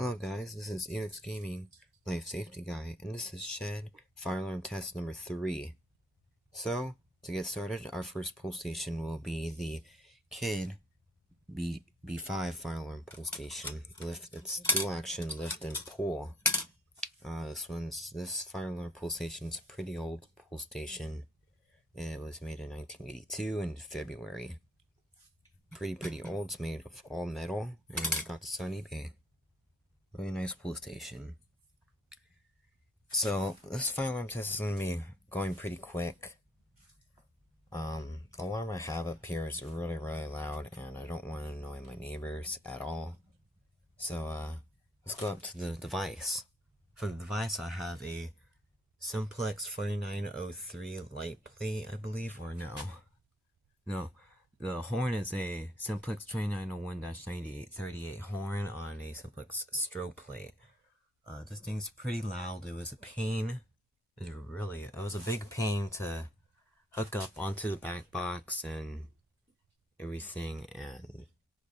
Hello guys, this is Enix Gaming, Life Safety Guy, and this is Shed Fire Alarm Test number 3. So, to get started, our first pull station will be the Kid B5 Fire Alarm Pull Station. It's dual action lift and pull. This Fire Alarm Pull Station is a pretty old pull station. It was made in 1982 in February. Pretty old. It's made of all metal, and I got this on eBay. Really nice pull station. So this fire alarm test is going to be going pretty quick. The alarm I have up here is really loud, and I don't want to annoy my neighbors at all. So let's go up to the device. For the device, I have a Simplex 4903 light plate, I believe, or no. The horn is a Simplex 2901-9838 horn on a Simplex strobe plate. This thing's pretty loud. It was a pain. It was a big pain to hook up onto the back box and everything, and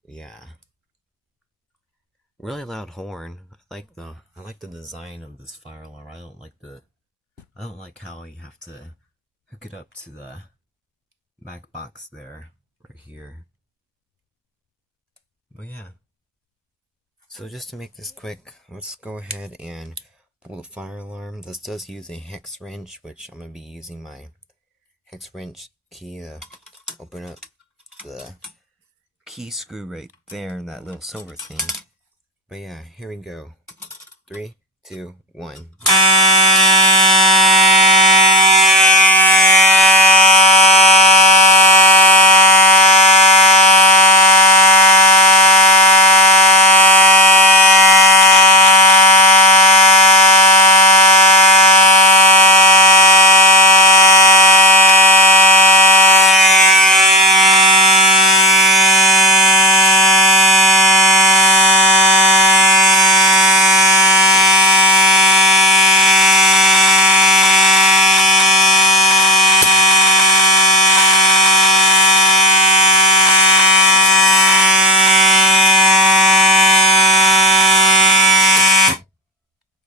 yeah. Really loud horn. I like the design of this fire alarm. I don't like how you have to hook it up to the back box there. Right here. But yeah. So just to make this quick, let's go ahead and pull the fire alarm. This does use a hex wrench, which I'm going to be using my hex wrench key to open up the key screw right there, that little silver thing. But yeah, here we go. 3, 2, 1.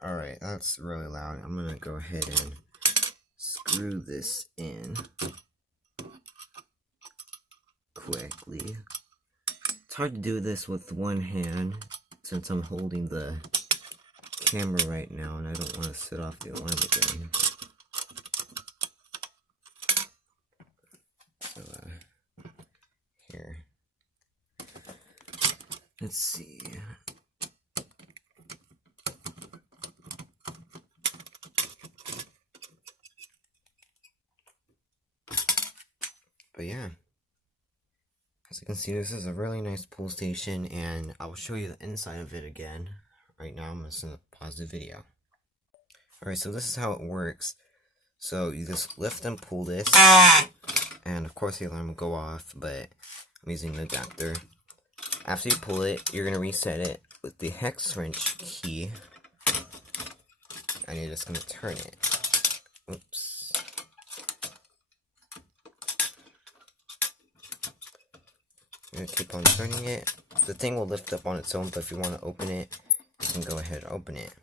Alright, that's really loud. I'm gonna go ahead and screw this in quickly. It's hard to do this with one hand since I'm holding the camera right now and I don't want to set off the alarm again. So, here. Let's see. But yeah, as you can see, this is a really nice pull station, and I will show you the inside of it again. Right now, I'm going to pause the video. Alright, so this is how it works. So you just lift and pull this, and of course the alarm will go off, but I'm using the adapter. After you pull it, you're going to reset it with the hex wrench key, and you're just going to turn it. Oops. You're gonna keep on turning it. The thing will lift up on its own, but if you want to open it, you can go ahead and open it.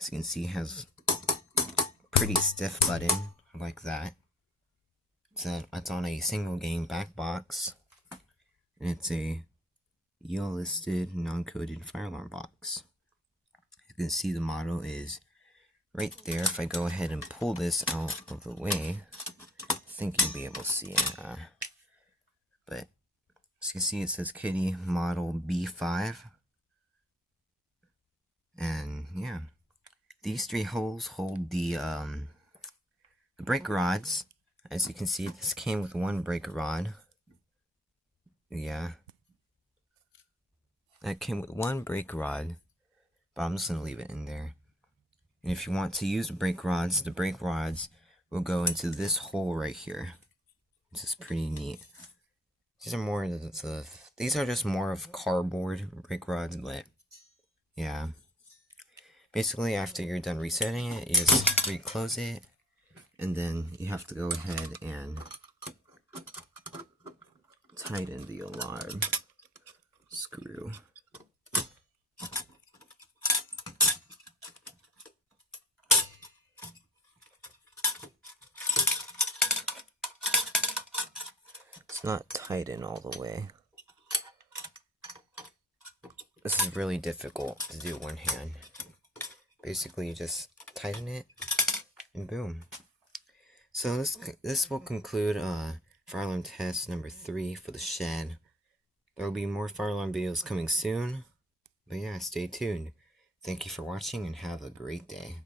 As you can see, it has a pretty stiff button like that. It's on a single game back box, and it's a yield listed non-coded fire alarm box. You can see the model is right there. If I go ahead and pull this out of the way, I think you'll be able to see it. But as you can see, it says Kitty Model B5. And yeah, these 3 holes hold the brake rods. As you can see, this came with 1 brake rod. Yeah, that came with 1 brake rod, but I'm just gonna leave it in there. And if you want to use the brake rods will go into this hole right here. This is pretty neat. These are just more of cardboard brake rods, but yeah. Basically, after you're done resetting it, you just reclose it, and then you have to go ahead and tighten the alarm screw. It's not tightened all the way. This is really difficult to do one hand. Basically, you just tighten it, and boom. So this will conclude fire alarm test number 3 for the shed. There will be more fire alarm videos coming soon. But yeah, stay tuned. Thank you for watching and have a great day.